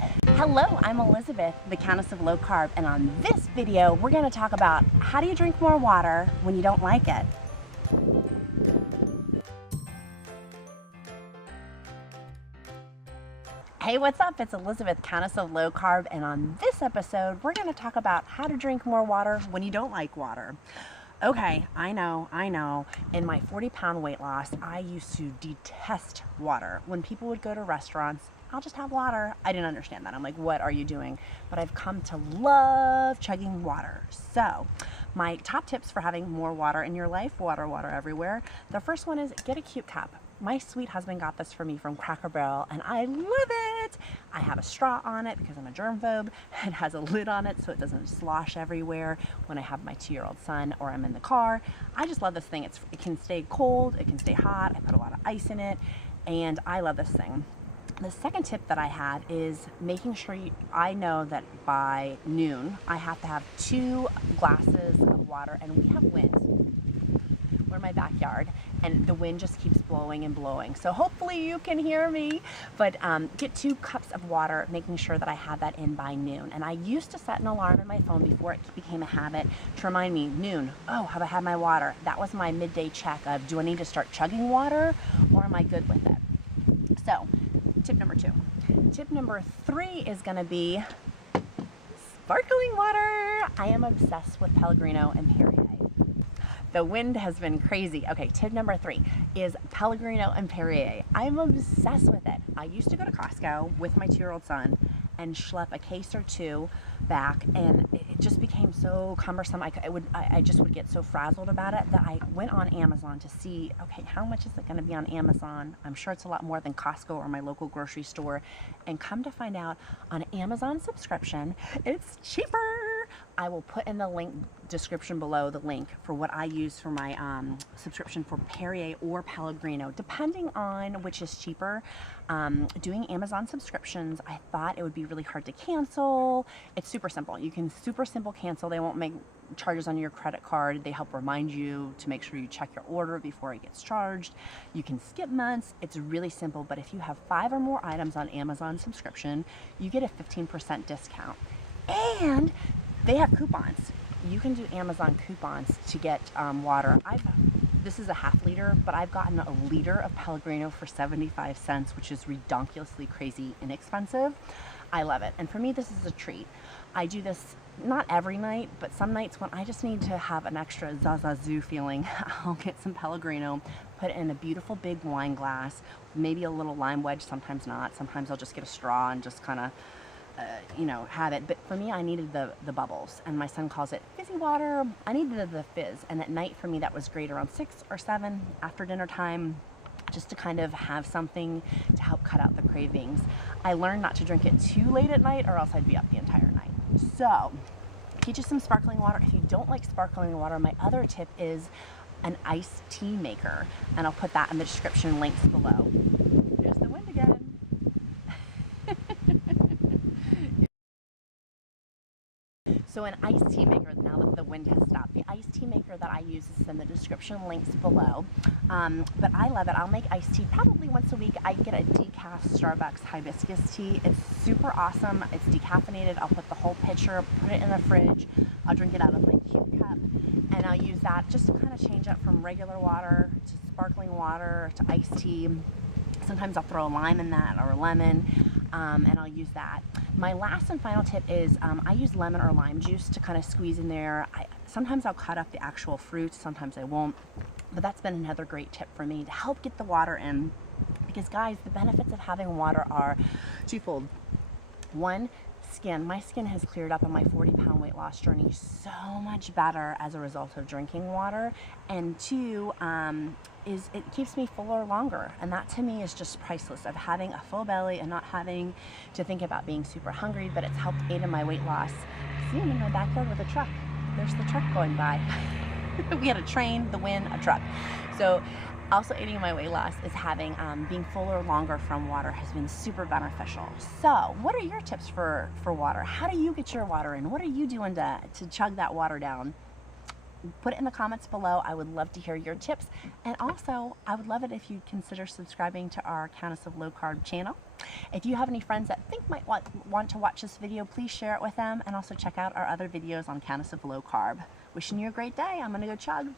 Hello, I'm Elizabeth, the Countess of Low Carb, and on this video, we're going to talk about how do you drink more water when you don't like it. Hey, what's up? It's Elizabeth, Countess of Low Carb, and on this episode, we're going to talk about how to drink more water when you don't like water. Okay, I know. In my 40-pound weight loss, I used to detest water. When people would go to restaurants, I'll just have water. I didn't understand that. I'm like, what are you doing? But I've come to love chugging water. So, my top tips for having more water in your life, water everywhere. The first one is get a cute cup. My sweet husband got this for me from Cracker Barrel, and I love it. I have a straw on it because I'm a germphobe. It has a lid on it so it doesn't slosh everywhere when I have my 2-year-old son or I'm in the car. I just love this thing. It can stay cold, it can stay hot. I put a lot of ice in it, and I love this thing. The second tip that I had is making sure I know that by noon I have to have 2 glasses of water, and we have wind. We're in my backyard and the wind just keeps blowing and blowing, so hopefully you can hear me. But get 2 cups of water, making sure that I have that in by noon. And I used to set an alarm in my phone before it became a habit to remind me, noon, oh, have I had my water? That was my midday check of, do I need to start chugging water or am I good with it? So tip number 2. Tip number 3 is going to be sparkling water. I am obsessed with Pellegrino and Perrier. The wind has been crazy. Okay, tip number 3 is Pellegrino and Perrier. I'm obsessed with it. I used to go to Costco with my 2-year-old son and schlep a case or 2 back, and it just became so cumbersome. I just would get so frazzled about it that I went on Amazon to see, okay, how much is it going to be on Amazon? I'm sure it's a lot more than Costco or my local grocery store. And come to find out, on Amazon subscription, it's cheaper. I will put in the link description below the link for what I use for my subscription for Perrier or Pellegrino, depending on which is cheaper. Doing Amazon subscriptions, I thought it would be really hard to cancel. It's super simple. You can super simple cancel. They won't make charges on your credit card. They help remind you to make sure you check your order before it gets charged. You can skip months. It's really simple, but if you have 5 or more items on Amazon subscription, you get a 15% discount. And they have coupons. You can do Amazon coupons to get water. This is a half liter, but I've gotten a liter of Pellegrino for 75 cents, which is ridiculously crazy inexpensive. I love it. And for me, this is a treat. I do this not every night, but some nights when I just need to have an extra zazazoo feeling, I'll get some Pellegrino, put it in a beautiful big wine glass, maybe a little lime wedge, sometimes not. Sometimes I'll just get a straw and just kind of have it. But for me, I needed the bubbles, and my son calls it fizzy water. I needed the fizz, and at night for me that was great around 6 or 7 after dinner time, just to kind of have something to help cut out the cravings. I learned not to drink it too late at night or else I'd be up the entire night. So get you some sparkling water. If you don't like sparkling water, my other tip is an iced tea maker, and I'll put that in the description links below. There's the wind again. So an iced tea maker, now that the wind has stopped, the iced tea maker that I use is in the description links below. But I love it. I'll make iced tea probably once a week. I get a decaf Starbucks hibiscus tea. It's super awesome. It's decaffeinated. I'll put the whole pitcher, put it in the fridge. I'll drink it out of my cute cup, and I'll use that just to kind of change up from regular water to sparkling water to iced tea. Sometimes I'll throw a lime in that or a lemon, and I'll use that. My last and final tip is I use lemon or lime juice to kind of squeeze in there. Sometimes I'll cut up the actual fruit, sometimes I won't. But that's been another great tip for me to help get the water in. Because guys, the benefits of having water are twofold. 1, skin. My skin has cleared up on my 40-pound weight loss journey so much better as a result of drinking water. And 2, is it keeps me fuller longer, and that to me is just priceless, of having a full belly and not having to think about being super hungry. But it's helped aid in my weight loss. See, I'm in my backyard with a truck. There's the truck going by. We had a train, the wind, a truck. So also aiding in my weight loss is having being fuller longer from water has been super beneficial. So what are your tips for water? How do you get your water in? What are you doing to chug that water down? put it in the comments below. I would love to hear your tips. And also, I would love it if you'd consider subscribing to our Countess of Low Carb channel. If you have any friends that think might want to watch this video, please share it with them. And also check out our other videos on Countess of Low Carb. Wishing you a great day. I'm going to go chug.